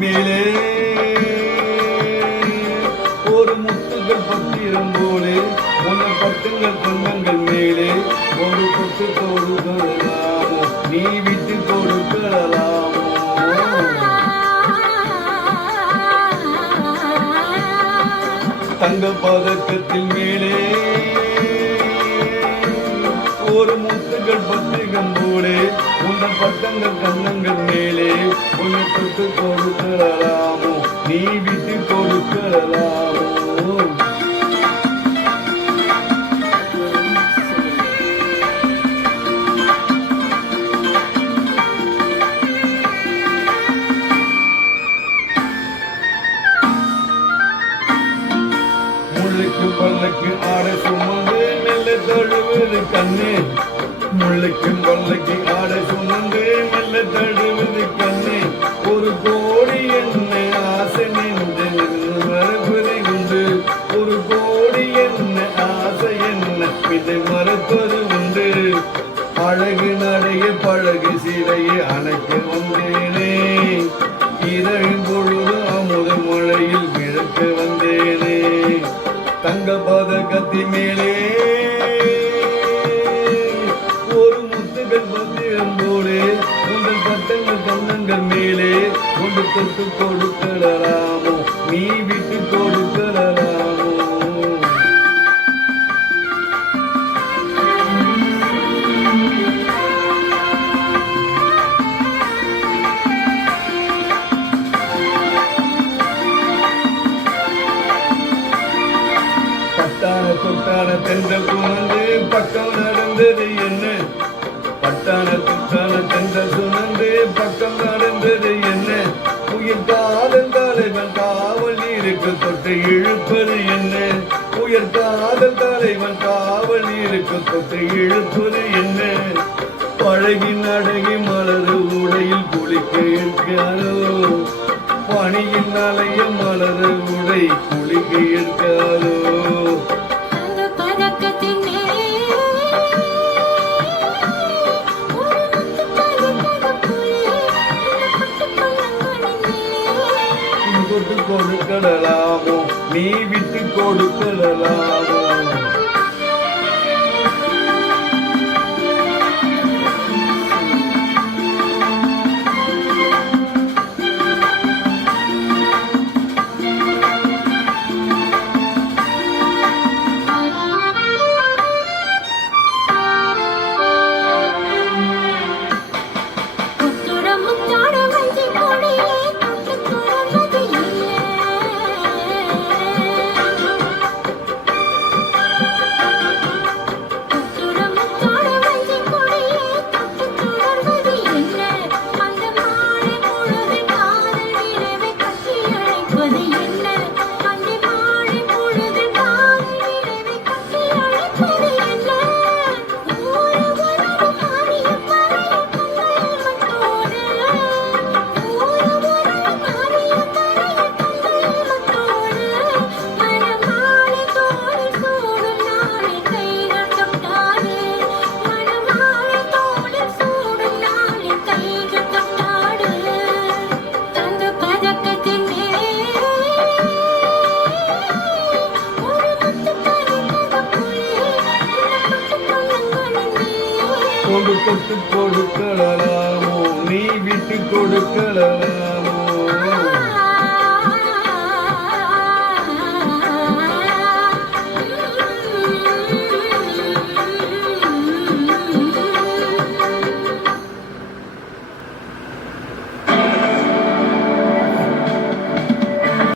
மேலே ஒரு முத்துகள் பத்திரம் போலே உன்னை பட்டுங்கள் கண்ணங்கள் மேலே ஒரு கொட்டு கொடுக்கலாமோ நீ விட்டு கொடுக்கலாமோ தங்க பதக்கத்தில் மேலே ஒரு முத்துகள் பத்திரிகம் போலே உங்கள் பட்டங்கள் கண்ணங்கள் மேலே உன்னை தொட்டு கொடுக்கலாமோ நீ விட்டு கொடுக்கலாமோ முள்ளுக்கு பல்லுக்கு ஆடை சுமந்து மெல்ல தழுவது கண்ணே முள்ளுக்கு பல்லுக்கு ஆடை சுமந்து மெல்ல தழுவது கண்ணே ஒரு கோடி என்ன ஆசை நின்று மறுபதை உண்டு ஒரு கோடி என்ன ஆசை என்ன இதை மறுப்பது உண்டு அழகு நடைய பழகு சிறையை அணைக்க வந்தேனே இரவின் பொழுது அமுத மழையில் விழக்க வந்தேனே தங்க பதக்கத்தி மேலே ஒரு முத்துகள் பத்திரம் போலே உங்கள் பட்டங்கள் கண்ணங்கள் மேலே கொண்டு தொட்டு கொடுக்கலாமோ நீ விட்டு கொடுக்கலாமோ பட்டான தொட்டான தென்றல் சுமந்து பக்கம் நடந்தது என்ன பட்டான தொட்டான தென்றல் சுமந்து பக்கம் நடந்தது என்ன உயிர் காதல் தலைவன் காவல் நீருக்கு தொட்டு இழுப்பது என்ன உயர் காதல் தலைவன் காவல் நீருக்கு தொட்டு இழுப்பது என்ன பழகின் அழகி மலரு உடையில் குளிக்க இருக்காரோ பணியில் அலைய மலரு உடை குளிக்க இருக்காரோ கொடுக்கலாமோ நீ விட்டு கொடுக்கலாமோ கொண்டு தொட்டு கொடுக்கலாமோ நீ விட்டு கொடுக்கலாமோ